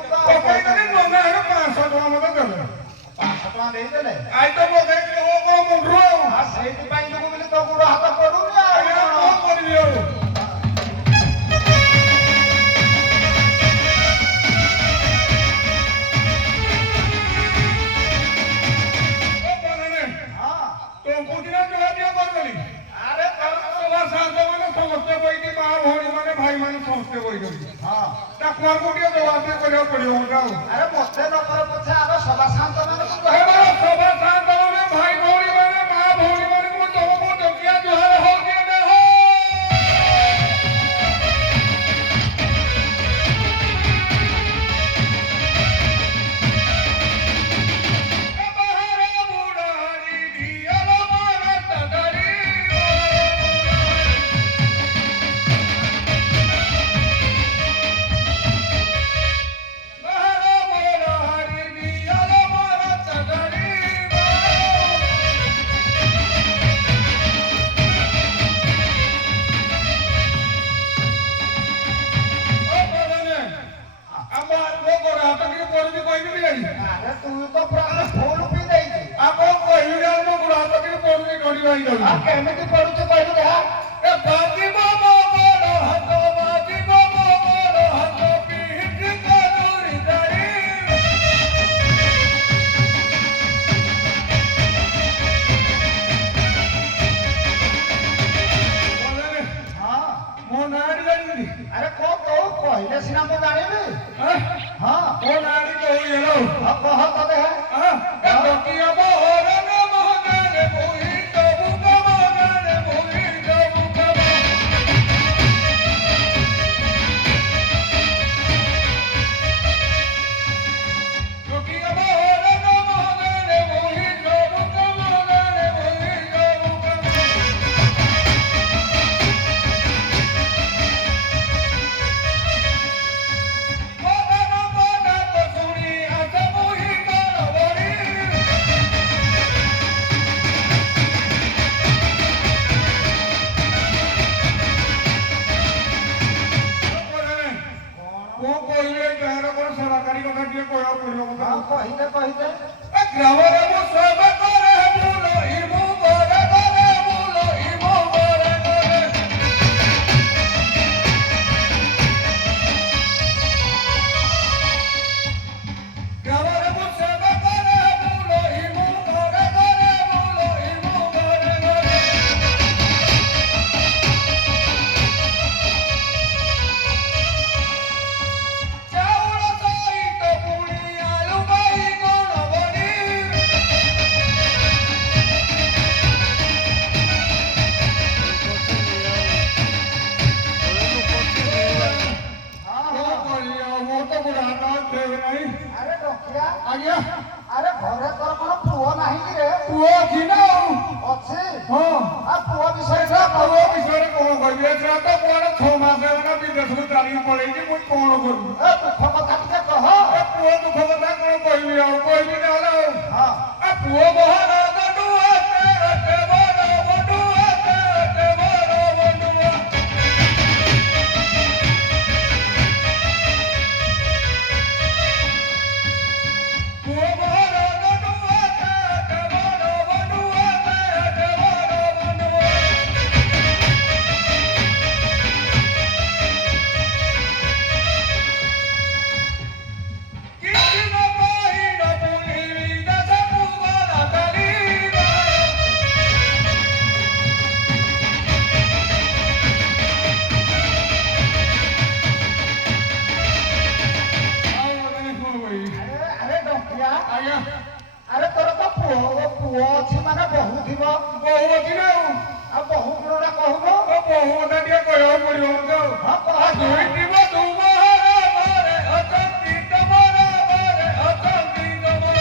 ପକେଇ କରି ମନେ ହେଲେ 500 ଟଙ୍କା ମତେ ଦେଲେ 500 ଟଙ୍କା ଦେଇଦେଲେ ଆଇ ତ ପକେଇକି ଓ କଣ ମୁଣ୍ଡରୁ ଆଉ ସେଇଥିପାଇଁ ଯୋଗୁ ବୋଲି ତୋ ଗୋଡ଼ ହାତ ପଡୁନି ଆଉ କଣ କରିବି ଆଉ ସମସ୍ତେ କହିଛନ୍ତି ତାକୁ ଆଉ ଗୋଟିଏ ଜବାବ କରିବାକୁ ପଡିବ ମତେ ଆଉ ଆରେ ମତେ ନକର ପଛେ ଆଗ ସଭା ଶାନ୍ତ ମାନଙ୍କୁ ସଭା ଶାନ୍ତ ମାନେ ଭାଇ ଭଉଣୀ ମାନେ ମା ଭଉଣୀ ମାନଙ୍କୁ ତମକୁ ଡକିଆ ଜୁହାର ହଉଛି କେମିତି ପଡୁଛି କହିଲୁ ଏହା ଏ ବାଜିବ ମୋ ଗୋଡ଼ ହାତ ବାଜିବ ମୋ ଗୋଡ଼ ହାତ ପିଠି କଦୁରି ଯାଇ ମୋ ନାଁଟି ଜାଣିନି ଆରେ କଣ ତୁ କହିଲେ ସିନା ମୁଁ ଜାଣିବି ହଁ ମୋ ନାଁଟି କହୁଛି କହ ତତେ ଡକିଆ ବହରନ ମହଗାରେ ମୋହି ସବୁ କମଗାରେ ମୋହି ସବୁ କମ ଡକିଆ ବହରନ ମହଗାରେ ମୋହି ସବୁ କମଗାରେ ମୋହି ସବୁ କମ ମଦନ ମଦନ ଶୁଣି ଆସ ମୋହି କରବରି କଣ କହିଲେ ଗାଁର କଣ ସରକାରୀ କଥା ଟିକେ କହିବାକୁ ପଡିବ କହିଦେ ଗ୍ରାମରେ ମୁଁ ସର୍ବ କରେ ବୁଲ ଇମୁ ଘରେ ଘରେ ବୁଲ ଇମୁ ଘରେ ଘରେ ଗ୍ରାମରେ ମୁଁ ସର୍ବ କରେ ବୁଲ ଇମୁ ଘରେ ଘରେ ବୁଲ ଇମୁ ଘରେ ଘରେ ଚାଉଳ ସହିତ ପୁଣି ଆଳୁ ବାଇଗଣ ବଡ଼ି କଣ କରିବି ଆଉ ମୋର ତ ଗୋଡ଼ ହାତ ଆଉ ଦେହ ନାହିଁ ଆରେ ଡକିଆ ଆଜ୍ଞା ଆରେ ଘରେ ତୋର କଣ ପୁଅ ନାହିଁ କି ରେ ପୁଅ ଅଛି ନା ଆଉ ଅଛି ହଁ ଆଉ ପୁଅ ବିଷୟରେ ପୁଅ ବିଷୟରେ କଣ କହିବି ଏଥର ତ ପୁଅର 6 ମାସ ହେଲା ବିଦେଶକୁ ଚାଲିକି ପଳେଇଛି ମୁଁ କଣ କରିବି ଦୁଃଖ କଥା ଟିକେ କହ ଏ ପୁଅ ଦୁଃଖ କଥା କଣ କହିବି ଆଉ କହିବି ନହେଲେ ଆଉ ହଁ ପୁଅ ମହାରାଜ ଏତେ ଏତେ ବଡ଼ ବଡୁ ଏତେ ଏତେ ବଡ଼ ବଡୁଆ ପୁଅ ମହାରାଜ ଏତେ ଏତେ ବଡ଼ ବଡୁ ଏତେ ଏତେ ବଡ଼ ବଡୁଆ କିଛି ନ କହିଲ ପୁଣି ଦେଶକୁ ଗଲା ଚାଲିବା ଆଉ ମାନେ କଣ କହିବି ଆରେ ଡକିଆ ଆଜ୍ଞା ଆରେ ତୋର ତ ପୁଅ ଅଛି ମାନେ ବୋହୂ ଥିବ ବୋହୂ ଅଛି ନା ଆଉ ବୋହୂ ଗୁଣଟା କହୁନୁ ବୋହୂ କଥା ଟିକେ କହିବାକୁ ପଡିବ ମତେ ଆଉ ଦୁଇଟି ତୁମର ଘରେ ଅଛନ୍ତି ତମର ଘରେ ଅଛନ୍ତି ତମର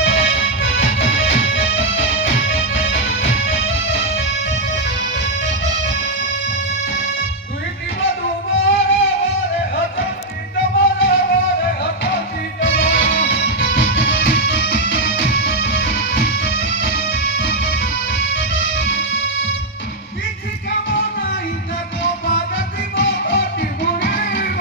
ଦୁଇଟି ତୁମର ଘରେ ଅଛନ୍ତି ତମର ଘରେ ଅଛନ୍ତି ତମର କିଛି କାମ ନାହିଁ ତାକୁ ବାଜା দিব ଘଟି ବୁଣିବ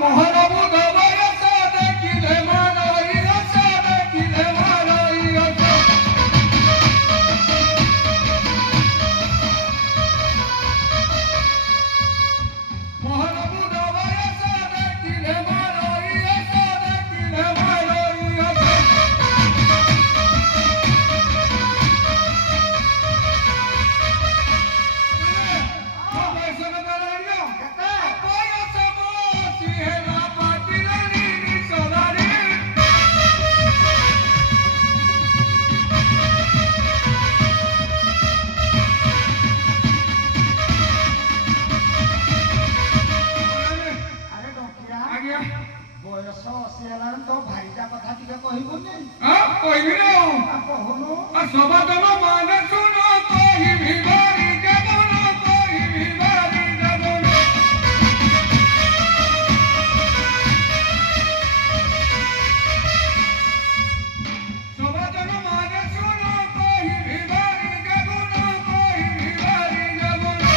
ମହାନବୁ ଦବୟ ସାଦେ କିଲେ ମାନଇ ସାଦେ କିଲେ ମାନଇ ମହାନବୁ ଦବୟ ସାଦେ କିଲେ ମାନଇ ସାଦେ କିଲେ ମାନଇ ଆରେ ଡଙ୍କିଆ ଆଜ୍ଞା ବୟସ ଅଶୀ ହେଲାଣି ତୋ ଭାଇଟା କଥା ଟିକେ କହିବୁନି କହିବି ନା କହୁନୁ ସବାଦନ ମାନେ ଶୁଣ କହିବି ଭାରି ଜବନ କହିବି ଭାରି ଜବନ ସବାଦନ ମାନେ ଶୁଣ କହିବି ଭାରି ଜବନ କହିବି ଭାରି ଜବନ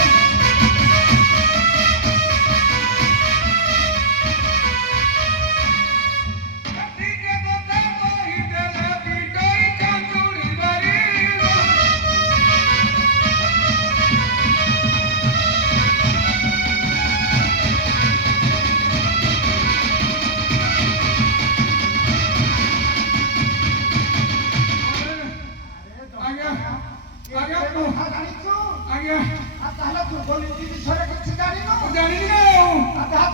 ଟିକେ କଥା କହିଦେଲେ ପିଟଇ ଚାଞ୍ଚୁଳି ବାରିବ ଆରେ ଆଜ୍ଞା ଡଙ୍କିଆ ଆଜ୍ଞା କଥା ଜାଣିଛୁ ଆଜ୍ଞା ତାହେଲେ ତୁ ବୋଲି ବିଷୟରେ କିଛି ଜାଣିନୁ ଜାଣିନି ଆଉ ତାହା